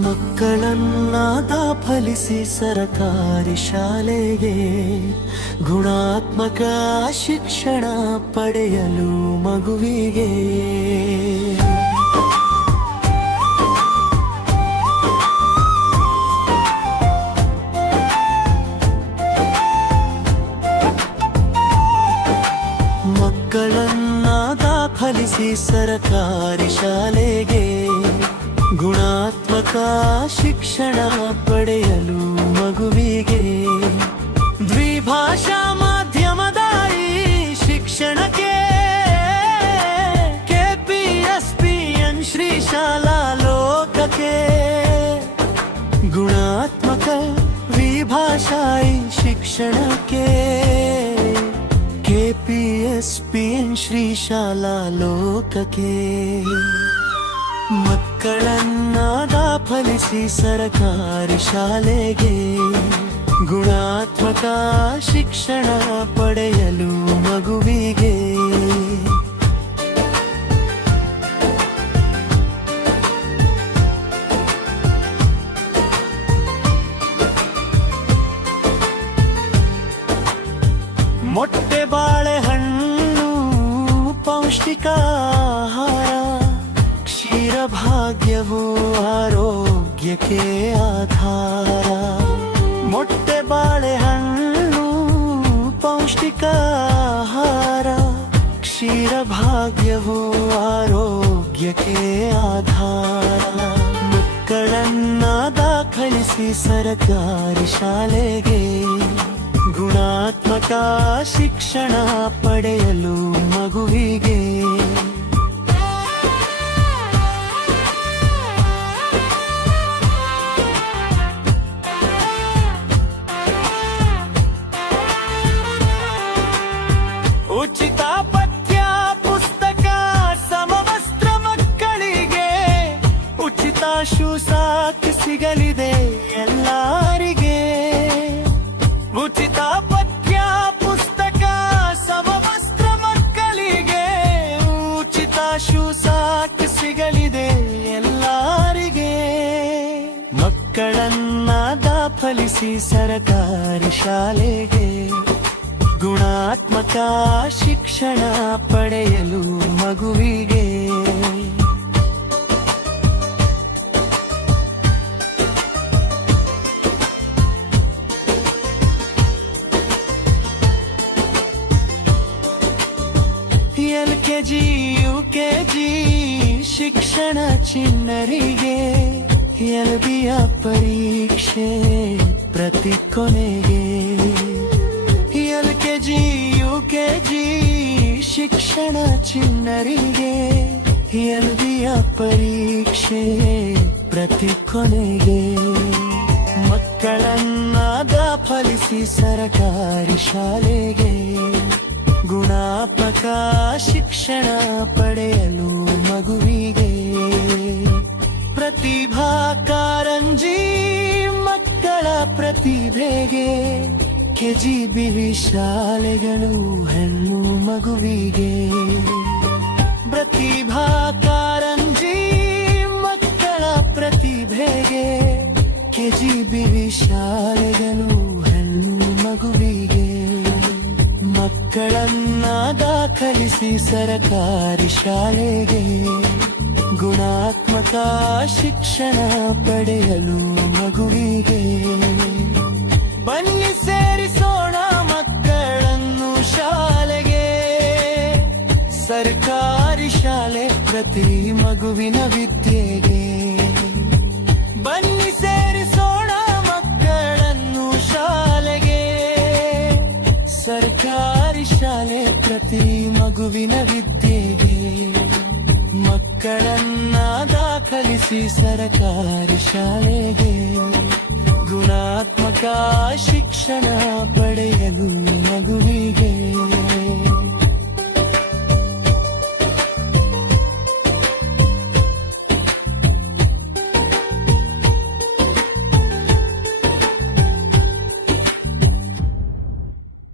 ಮಕ್ಕಳನ್ನ ದಾಖಲಿಸಿ ಸರಕಾರಿ ಶಾಲೆಗೆ ಗುಣಾತ್ಮಕ ಶಿಕ್ಷಣ ಪಡೆಯಲು ಮಗುವಿಗೆ ಮಕ್ಕಳನ್ನ ದಾಖಲಿಸಿ ಸರಕಾರಿ ಶಾಲೆಗೆ ಗುಣಾತ್ಮಕ ಶಿಕ್ಷಣ ಪಡೆಯಲು ಮಗುವಿಗೆ ದ್ವಿಭಾಷಾ ಮಾಧ್ಯಮದಾಯಿ ಶಿಕ್ಷಣಕ್ಕೆ KPSPN ಶ್ರೀ ಶಾಲಾ ಲೋಕಕ್ಕೆ ಗುಣಾತ್ಮಕ ದ್ವಿಭಾಷಾಯಿ ಶಿಕ್ಷಣಕ್ಕೆ KPSPN ಶ್ರೀ ಶಾಲಾ ಲೋಕಕ್ಕೆ ಮಕ್ಕಳನ್ನ ದಾಖಲಿಸಿ ಸರಕಾರಿ ಶಾಲೆಗೆ ಗುಣಾತ್ಮಕ ಶಿಕ್ಷಣ ಪಡೆಯಲು ಮಗುವಿಗೆ ಮೊಟ್ಟೆ ಬಾಳೆಹಣ್ಣು ಪೌಷ್ಟಿಕ ಆಹಾರ ಭಾಗ್ಯವು ಆರೋಗ್ಯಕ್ಕೆ ಆಧಾರ ಮೊಟ್ಟೆ ಬಾಳೆಹಣ್ಣು ಪೌಷ್ಟಿಕ ಆಹಾರ ಕ್ಷೀರ ಭಾಗ್ಯವು ಆರೋಗ್ಯಕ್ಕೆ ಆಧಾರ ಮಕ್ಕಳನ್ನ ದಾಖಲಿಸಿ ಸರಕಾರಿ ಶಾಲೆಗೆ ಗುಣಾತ್ಮಕ ಶಿಕ್ಷಣ ಪಡೆಯಲು ಮಗುವಿಗೆ ಉಚಿತ ಪಠ್ಯ ಪುಸ್ತಕ ಸಮವಸ್ತ್ರ ಮಕ್ಕಳಿಗೆ ಉಚಿತ ಶೂ ಸಾಕ್ ಸಿಗಲಿದೆ ಎಲ್ಲರಿಗೆ ಉಚಿತ ಪಠ್ಯ ಪುಸ್ತಕ ಸಮವಸ್ತ್ರ ಮಕ್ಕಳಿಗೆ ಉಚಿತ ಶೂ ಸಾಕ್ ಸಿಗಲಿದೆ ಎಲ್ಲರಿಗೆ ಮಕ್ಕಳನ್ನ ದಾಖಲಿಸಿ ಸರಕಾರಿ ಶಾಲೆಗೆ ಗುಣಾತ್ಮಕ ಶಿಕ್ಷಣ ಪಡೆಯಲು ಮಗುವಿಗೆ LKG UKG ಶಿಕ್ಷಣ ಚಿಣ್ಣರಿಗೆ LBಯ ಪರೀಕ್ಷೆ ಪ್ರತಿ ಕೊನೆಗೆ LKG UKG ಶಿಕ್ಷಣ ಚಿಣ್ಣರಿಗೆ LBಯ ಪರೀಕ್ಷೆ ಪ್ರತಿ ಕೊನೆಗೆ ಮಕ್ಕಳನ್ನ ದಾಖಲಿಸಿ ಸರಕಾರಿ ಶಾಲೆಗೆ ಗುಣಾತ್ಮಕ ಶಿಕ್ಷಣ ಪಡೆಯಲು ಮಗುವಿಗೆ ಪ್ರತಿಭಾ ಕಾರಂಜಿ ಮಕ್ಕಳ ಪ್ರತಿಭೆಗೆ KGBV ಶಾಲೆಗಳು ಹೆಣ್ಣು ಮಗುವಿಗೆ ಪ್ರತಿಭಾ ಕಾರಂಜಿ ಮಕ್ಕಳ ಪ್ರತಿಭೆಗೆ KGBV ಶಾಲೆಗಳು ಹೆಣ್ಣು ಮಗುವಿಗೆ ಮಕ್ಕಳನ್ನ ದಾಖಲಿಸಿ ಸರಕಾರಿ ಶಾಲೆಗೆ ಗುಣಾತ್ಮಕ ಶಿಕ್ಷಣ ಪಡೆಯಲು ಮಗುವಿಗೆ ಬನ್ನಿ ಸೇರಿಸೋಣ ಮಕ್ಕಳನ್ನು ಶಾಲೆಗೆ ಸರ್ಕಾರಿ ಶಾಲೆ ಪ್ರತಿ ಮಗುವಿನ ವಿದ್ಯೆಗೆ ಬನ್ನಿ ಸೇರಿಸೋಣ ಮಕ್ಕಳನ್ನು ಶಾಲೆಗೆ ಸರ್ಕಾರಿ ಶಾಲೆ ಪ್ರತಿ ಮಗುವಿನ ವಿದ್ಯೆಗೆ ಮಕ್ಕಳನ್ನ ದಾಖಲಿಸಿ ಸರಕಾರಿ ಶಾಲೆಗೆ ಗುಣಾತ್ಮಕ ಶಿಕ್ಷಣ ಪಡೆಯಲು ಮಗುವಿಗೆ